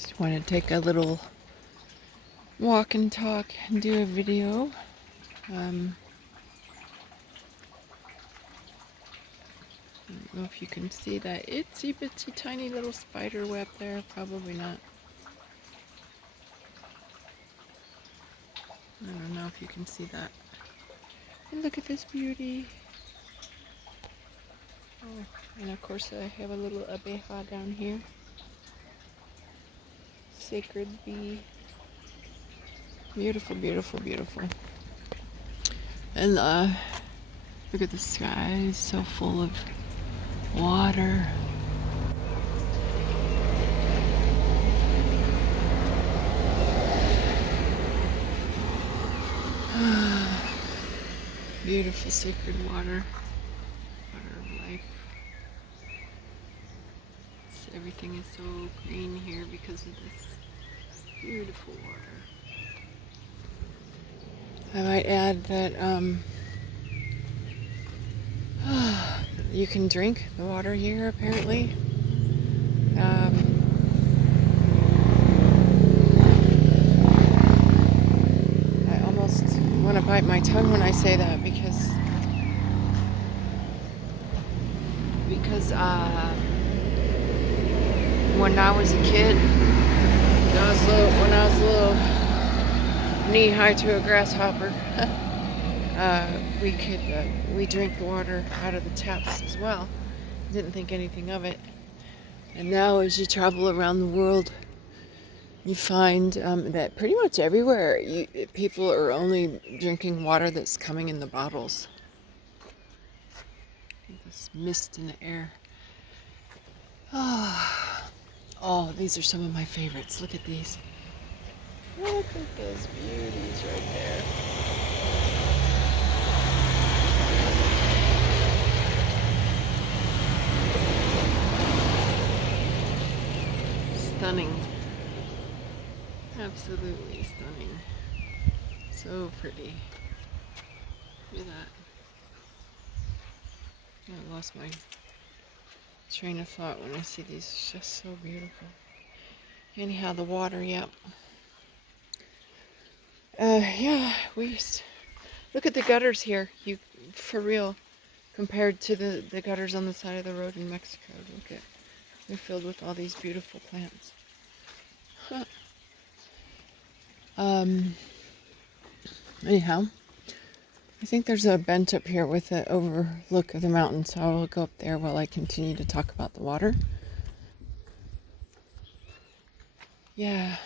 Just want to take a little walk and talk and do a video. I don't know if you can see that itsy bitsy tiny little spider web there. Probably not. I don't know if you can see that. And look at this beauty. Oh, and of course I have a little abeja down here. Sacred bee. Beautiful, beautiful, beautiful. And look at the sky, it's so full of water. Beautiful sacred water. Water of life. Everything is so green here because of this beautiful water. I might add that you can drink the water here apparently. I almost want to bite my tongue when I say that because when I was a kid, when I was little, knee high to a grasshopper, we drank the water out of the taps as well. Didn't think anything of it. And now as you travel around the world, you find that pretty much everywhere people are only drinking water that's coming in the bottles. This mist in the air. Oh, these are some of my favorites. Look at these. Look at those beauties right there. Stunning. Absolutely stunning. So pretty. Look at that. I lost my train of thought when I see these. It's just so beautiful. Anyhow, the water, yep. Yeah, look at the gutters here. For real, compared to the gutters on the side of the road in Mexico. They're filled with all these beautiful plants. Anyhow, I think there's a bench up here with an overlook of the mountain, so I will go up there while I continue to talk about the water. Yeah,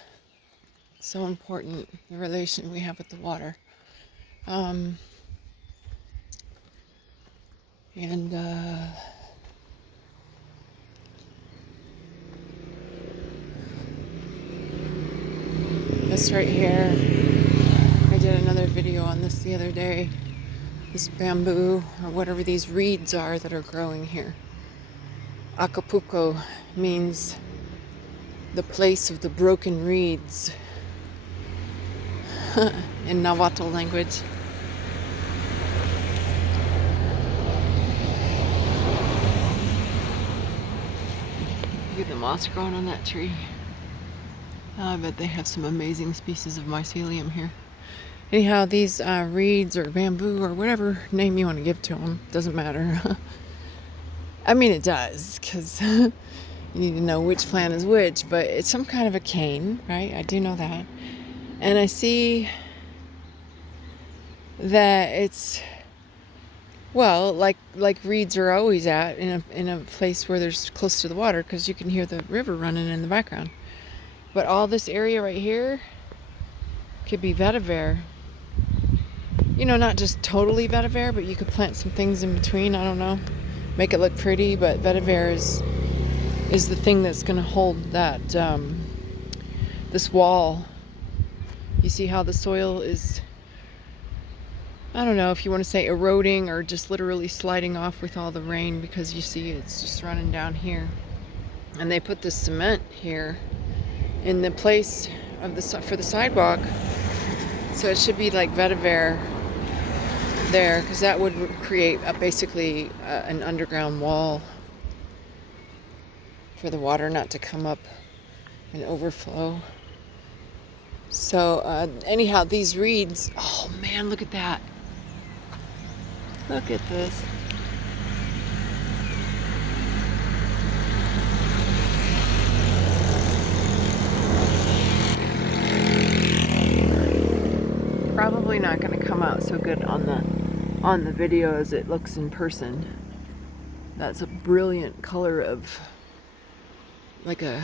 it's so important, the relation we have with the water. This right here, I did another video on this the other day. This bamboo, or whatever these reeds are that are growing here. Acapulco means the place of the broken reeds in Nahuatl language. Look at the moss growing on that tree. I bet they have some amazing species of mycelium here. Anyhow, these reeds or bamboo or whatever name you want to give to them, doesn't matter. I mean, it does, because you need to know which plant is which, but it's some kind of a cane, right? I do know that. And I see that it's, well, like reeds are always at in a place where there's close to the water, because you can hear the river running in the background. But all this area right here could be vetiver. You know, not just totally vetiver, but you could plant some things in between. I don't know, make it look pretty. But vetiver is the thing that's going to hold that this wall. You see how the soil is, I don't know if you want to say eroding or just literally sliding off with all the rain, because you see it's just running down here. And they put this cement here in the place of for the sidewalk, so it should be like vetiver there, because that would create basically an underground wall for the water not to come up and overflow. So anyhow, these reeds, oh man, look at that. Look at this. Probably not going to come out so good on the video as it looks in person. That's a brilliant color of like a,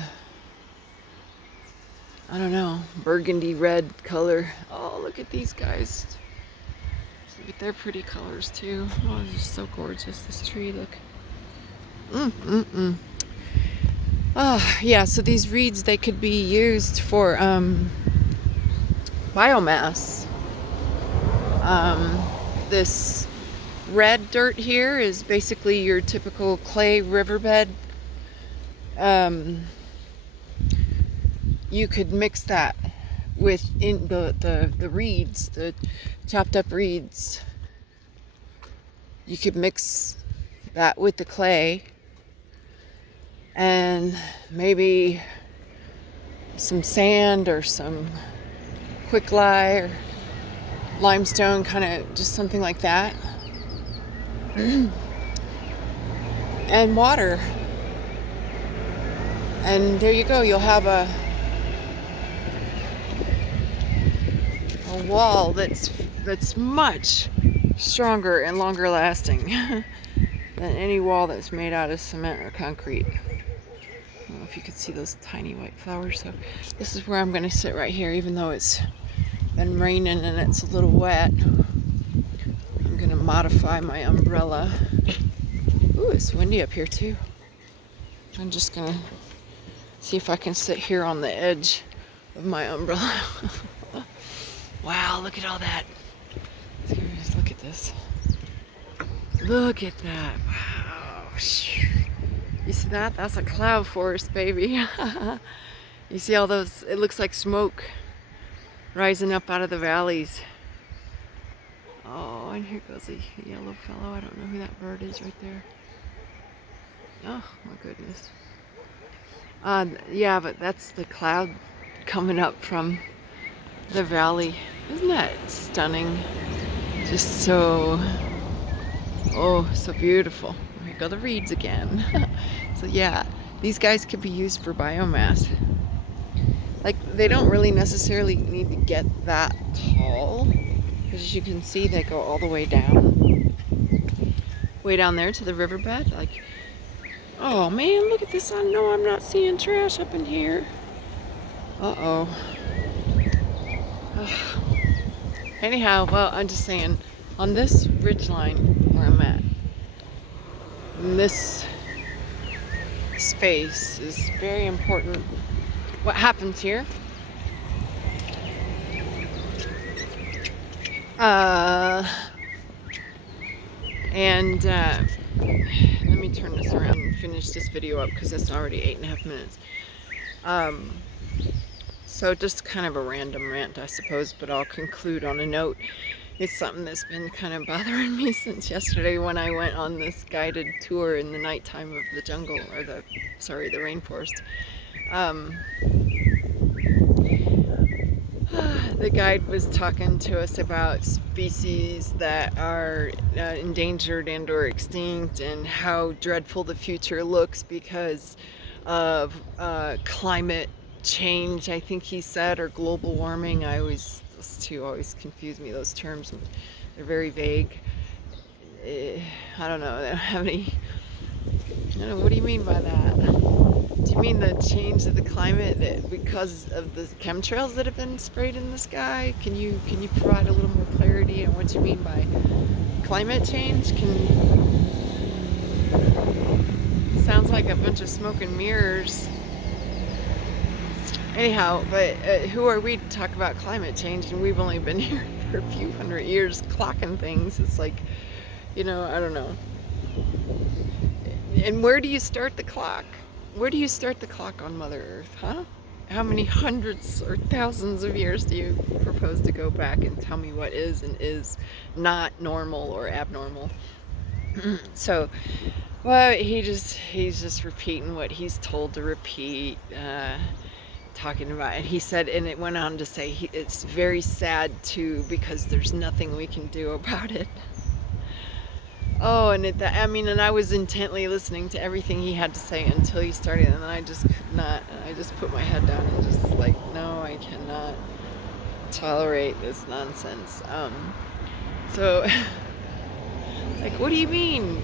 I don't know, burgundy red color. Oh, look at these guys. Look at their pretty colors too. Oh, they're just so gorgeous. This tree, look. Yeah, so these reeds, they could be used for biomass. This red dirt here is basically your typical clay riverbed. You could mix that with the reeds, the chopped up reeds. You could mix that with the clay and maybe some sand or some quicklime or limestone, kind of just something like that. And water. And there you go, you'll have a wall that's much stronger and longer lasting than any wall that's made out of cement or concrete. I don't know if you can see those tiny white flowers. So this is where I'm going to sit right here, even though it's been raining and it's a little wet. I'm going to modify my umbrella. Ooh, it's windy up here too. I'm just going to see if I can sit here on the edge of my umbrella. Wow, look at all that. Just look at this. Look at that. Wow. You see that? That's a cloud forest, baby. You see all those, it looks like smoke rising up out of the valleys. Oh, and here goes a yellow fellow. I don't know who that bird is right there. Oh, my goodness. Yeah, but that's the cloud coming up from the valley. Isn't that stunning? Just so, oh, so beautiful. Here go the reeds again. So yeah, these guys could be used for biomass. Like, they don't really necessarily need to get that tall, because as you can see, they go all the way down there to the riverbed. Like, oh man, look at this. I know I'm not seeing trash up in here. Uh-oh. Anyhow, well, I'm just saying, on this ridge line where I'm at, this space is very important. What happens here? Let me turn this around and finish this video up because it's already 8.5 minutes. So just kind of a random rant, I suppose, but I'll conclude on a note. It's something that's been kind of bothering me since yesterday when I went on this guided tour in the nighttime of the jungle, or the rainforest. The guide was talking to us about species that are endangered and or extinct, and how dreadful the future looks because of climate change, I think he said, or global warming. Those two always confuse me, those terms. They're very vague. I don't know, they don't have any, I don't know, what do you mean by that? Do you mean the change of the climate because of the chemtrails that have been sprayed in the sky? Can you provide a little more clarity on what you mean by climate change? Sounds like a bunch of smoke and mirrors. Anyhow, but who are we to talk about climate change? And we've only been here for a few hundred years clocking things. It's like, I don't know. And where do you start the clock? Where do you start the clock on Mother Earth, huh? How many hundreds or thousands of years do you propose to go back and tell me what is and is not normal or abnormal? So, well, he's just repeating what he's told to repeat. talking about, and he said, and it went on to say, it's very sad too because there's nothing we can do about it. Oh, and I mean, and I was intently listening to everything he had to say until he started, and then I just could not. And I just put my head down and just like, no, I cannot tolerate this nonsense. So, like, what do you mean?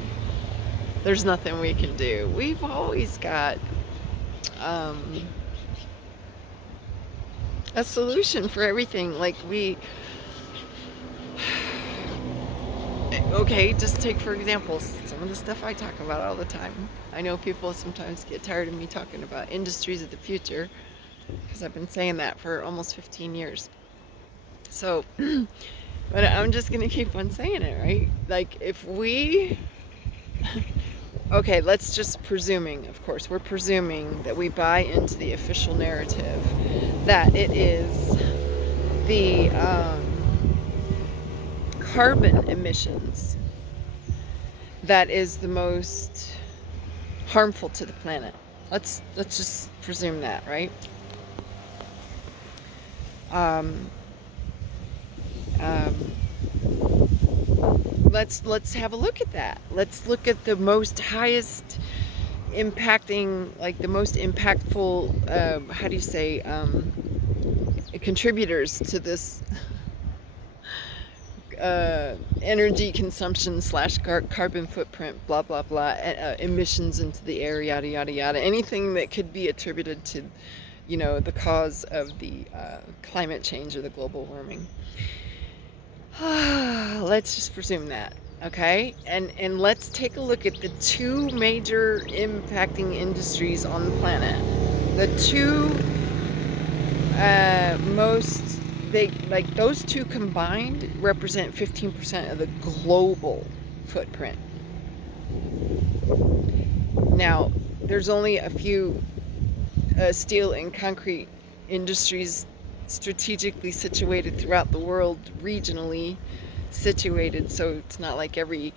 There's nothing we can do. We've always got a solution for everything. Like okay, just take for example some of the stuff I talk about all the time. I know people sometimes get tired of me talking about industries of the future because I've been saying that for almost 15 years. So, but I'm just gonna keep on saying it, right? Like if we, okay, let's just presuming, of course, we're presuming that we buy into the official narrative that it is the carbon emissions that is the most harmful to the planet. Let's just presume that, right? Let's have a look at that. Let's look at the most highest impacting, like the most impactful, how do you say, contributors to this energy consumption slash carbon footprint, blah blah blah, emissions into the air, yada yada yada. Anything that could be attributed to, the cause of the climate change or the global warming. Let's just presume that, okay? And let's take a look at the two major impacting industries on the planet. The two most big, like those two combined represent 15% of the global footprint. Now, there's only a few steel and concrete industries strategically situated throughout the world, regionally situated, so it's not like every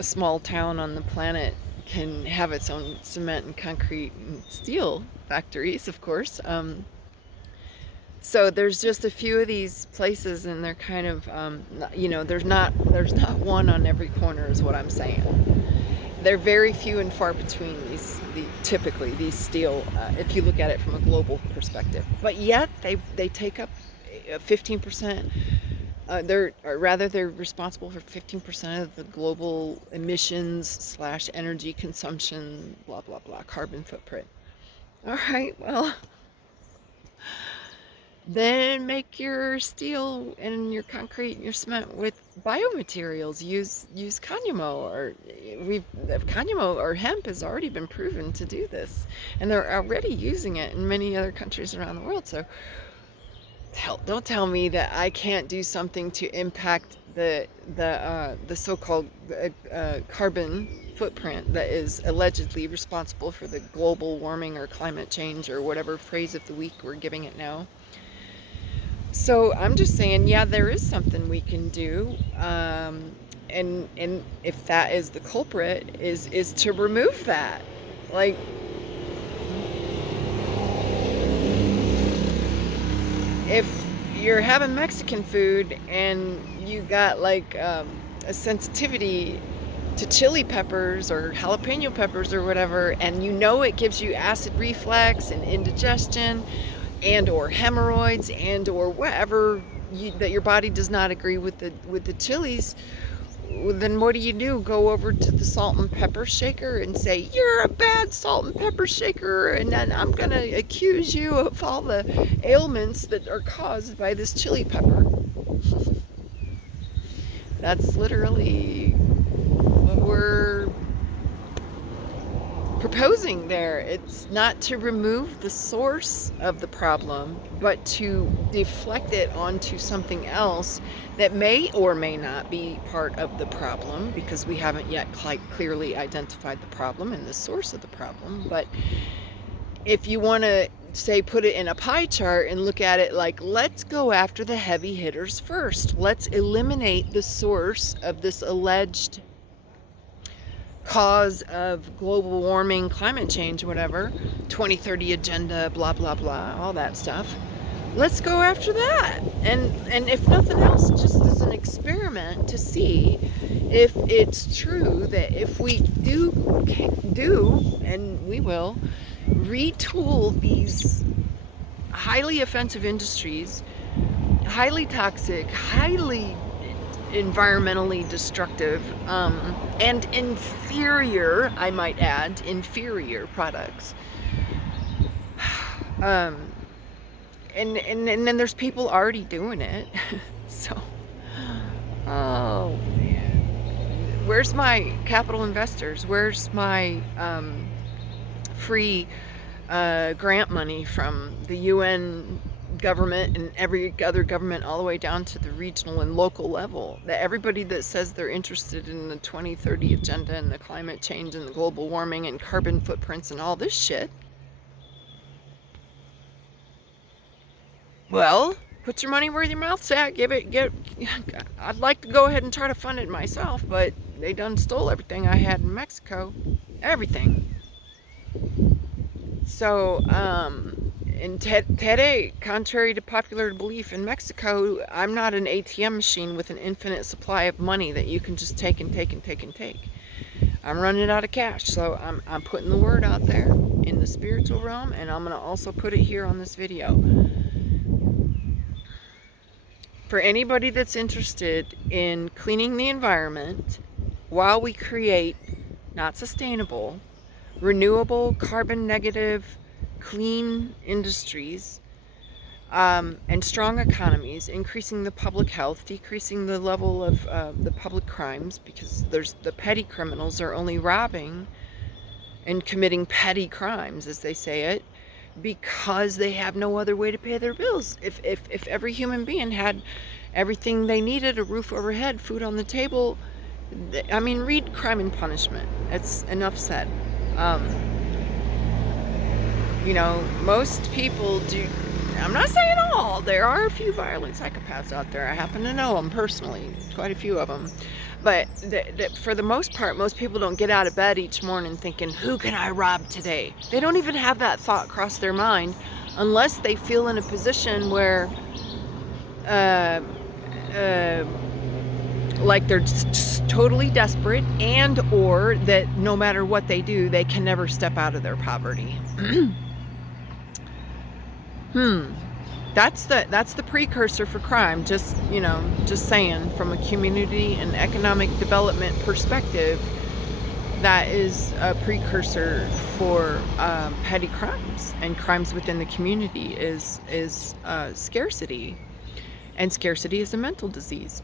small town on the planet can have its own cement and concrete and steel factories, of course. So there's just a few of these places, and they're kind of, there's not one on every corner, is what I'm saying. They're very few and far between, typically these steel, if you look at it from a global perspective. But yet they take up 15%. They're responsible for 15% of the global emissions slash energy consumption, blah blah blah, carbon footprint. All right, well, then make your steel and your concrete and your cement with biomaterials. Use Kanyamo, or Kanyamo or hemp has already been proven to do this, and they're already using it in many other countries around the world. So don't tell me that I can't do something to impact the so-called carbon footprint that is allegedly responsible for the global warming or climate change or whatever phrase of the week we're giving it now. So I'm just saying, yeah, there is something we can do, and if that is the culprit, is to remove that. Like, if you're having Mexican food and you got like a sensitivity to chili peppers or jalapeno peppers or whatever, and it gives you acid reflux and indigestion and or hemorrhoids and or whatever, that your body does not agree with the chilies, then what do? Go over to the salt and pepper shaker and say, you're a bad salt and pepper shaker, and then I'm gonna accuse you of all the ailments that are caused by this chili pepper. That's literally what we're proposing there. It's not to remove the source of the problem, but to deflect it onto something else that may or may not be part of the problem, because we haven't yet quite clearly identified the problem and the source of the problem. But if you want to say put it in a pie chart and look at it like, let's go after the heavy hitters first. Let's eliminate the source of this alleged cause of global warming, climate change, whatever, 2030 agenda, blah, blah, blah, all that stuff. Let's go after that. And if nothing else, just as an experiment to see if it's true that if we do, and we will, retool these highly offensive industries, highly toxic, highly environmentally destructive, and inferior, I might add, inferior products. And then there's people already doing it. So, oh man, where's my capital investors? Where's my free grant money from the UN government and every other government all the way down to the regional and local level? That everybody that says they're interested in the 2030 agenda and the climate change and the global warming and carbon footprints and all this shit, well, put your money where your mouth's at. I'd like to go ahead and try to fund it myself, but they done stole everything I had in Mexico. Everything. So, and today, contrary to popular belief in Mexico, I'm not an ATM machine with an infinite supply of money that you can just take and take and take and take. I'm running out of cash, so I'm putting the word out there in the spiritual realm, and I'm going to also put it here on this video. For anybody that's interested in cleaning the environment while we create not sustainable, renewable, carbon negative, clean industries, and strong economies, increasing the public health, decreasing the level of the public crimes, because the petty criminals are only robbing and committing petty crimes, as they say it, because they have no other way to pay their bills. If every human being had everything they needed, a roof overhead, food on the table, I mean, read Crime and Punishment. It's enough said. You know, most people do, I'm not saying all, there are a few violent psychopaths out there. I happen to know them personally, quite a few of them. But for the most part, most people don't get out of bed each morning thinking, who can I rob today? They don't even have that thought cross their mind unless they feel in a position where, like they're just totally desperate, and or that no matter what they do, they can never step out of their poverty. That's the precursor for crime. Just, you know, just saying, from a community and economic development perspective, that is a precursor for petty crimes, and crimes within the community is scarcity, and scarcity is a mental disease.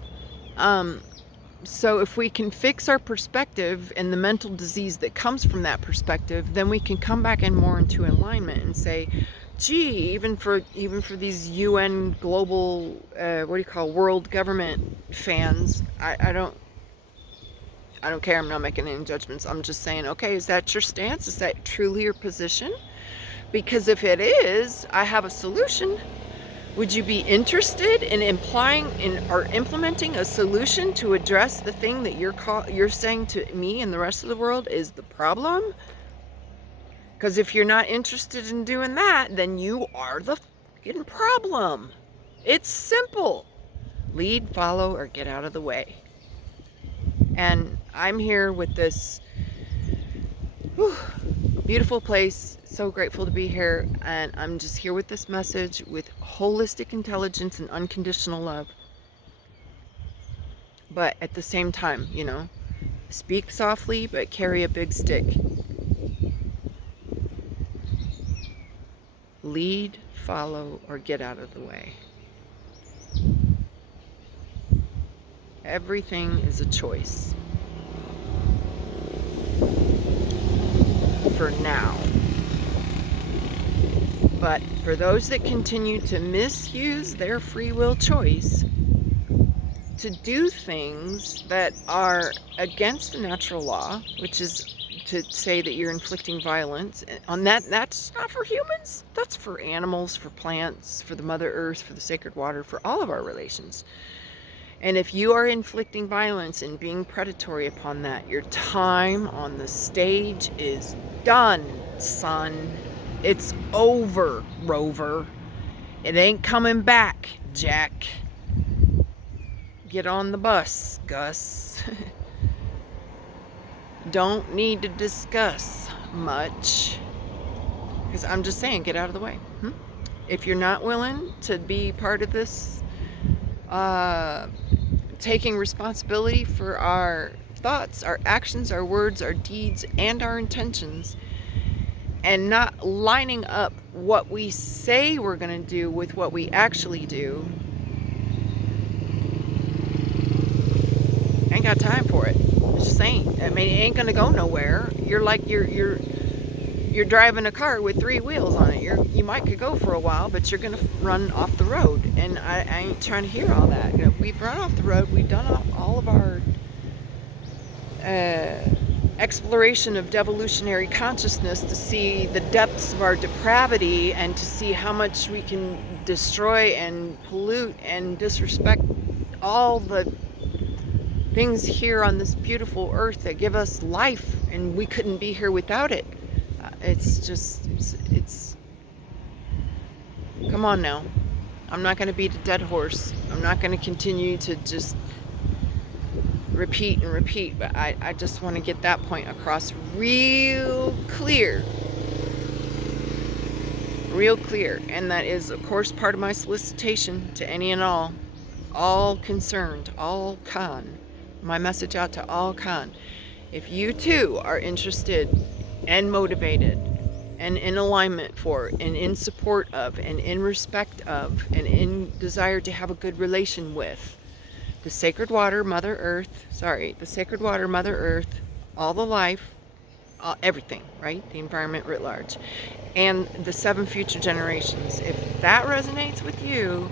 So if we can fix our perspective and the mental disease that comes from that perspective, then we can come back in more into alignment and say, gee, even for these UN global, world government fans, I don't care. I'm not making any judgments. I'm just saying, okay, is that your stance? Is that truly your position? Because if it is, I have a solution. Would you be interested in implementing a solution to address the thing that you're saying to me and the rest of the world is the problem? Because if you're not interested in doing that, then you are the fucking problem. It's simple. Lead, follow, or get out of the way. And I'm here with this beautiful place. So grateful to be here. And I'm just here with this message with holistic intelligence and unconditional love. But at the same time, you know, speak softly, but carry a big stick. Lead, follow, or get out of the way. Everything is a choice. For now. But for those that continue to misuse their free will choice to do things that are against the natural law, which is to say that you're inflicting violence on that's not for humans, that's for animals, for plants, for the Mother Earth, for the sacred water, for all of our relations. And if you are inflicting violence and being predatory upon that, your time on the stage is done, son. It's over, Rover. It ain't coming back, Jack. Get on the bus, Gus. Don't need to discuss much. Because I'm just saying, get out of the way. If you're not willing to be part of this, taking responsibility for our thoughts, our actions, our words, our deeds, and our intentions, and not lining up what we say we're going to do with what we actually do, ain't got time for it. It just ain't. I mean, it ain't going to go nowhere. You're like you're driving a car with 3 wheels on it. You might could go for a while, but you're going to run off the road. And I ain't trying to hear all that. You know, we've run off the road. We've done all of our exploration of devolutionary consciousness to see the depths of our depravity and to see how much we can destroy and pollute and disrespect all the things here on this beautiful earth that give us life, and we couldn't be here without it. It's come on now. I'm not going to beat a dead horse. I'm not going to continue to just repeat and repeat, but I just want to get that point across real clear. And that is, of course, part of my solicitation to any and all concerned, all Khan. My message out to all Khan. If you too are interested and motivated and in alignment for and in support of and in respect of and in desire to have a good relation with the sacred water, Mother Earth, all the life, everything, right? The environment writ large, and the 7 future generations. If that resonates with you,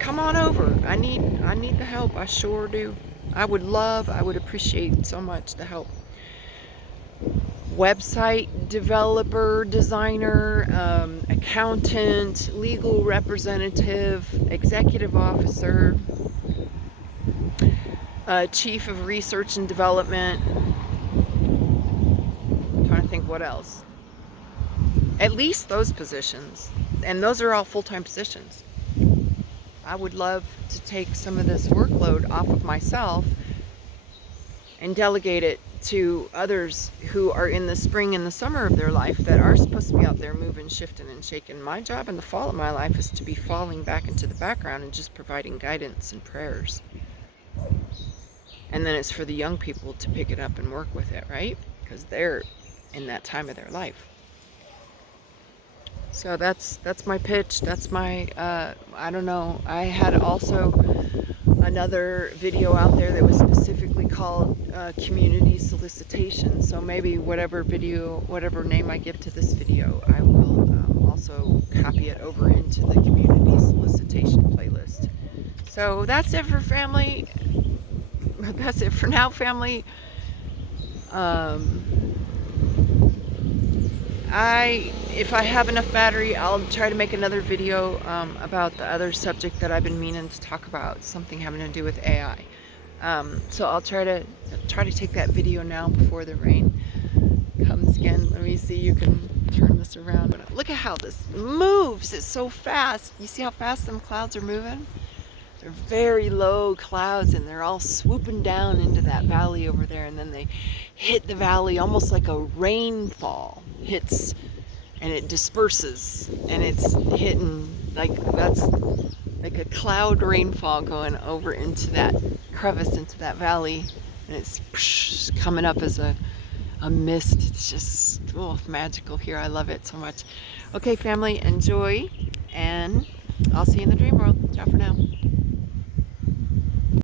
come on over. I need the help. I sure do. I would appreciate so much the help. Website developer, designer, accountant, legal representative, executive officer, chief of research and development. I'm trying to think what else. At least those positions. And those are all full-time positions. I would love to take some of this workload off of myself and delegate it to others who are in the spring and the summer of their life that are supposed to be out there moving, shifting, and shaking. My job in the fall of my life is to be falling back into the background and just providing guidance and prayers. And then it's for the young people to pick it up and work with it, right? Because they're in that time of their life. So that's my pitch. That's my, I don't know. I had also another video out there that was specifically called community solicitation. So maybe whatever name I give to this video, I will also copy it over into the community solicitation playlist. So that's it for family. That's it for now, family. If I have enough battery, I'll try to make another video about the other subject that I've been meaning to talk about, something having to do with AI. So I'll try to take that video now before the rain comes again. Let me see, you can turn this around. Look at how this moves. It's so fast. You see how fast them clouds are moving? They're very low clouds, and they're all swooping down into that valley over there, and then they hit the valley almost like a rainfall hits, and it disperses, and it's hitting that's like a cloud rainfall going over into that crevice, into that valley, and it's coming up as a mist. It's just magical here. I love it so much. Okay, family, enjoy, and I'll see you in the dream world. Ciao for now.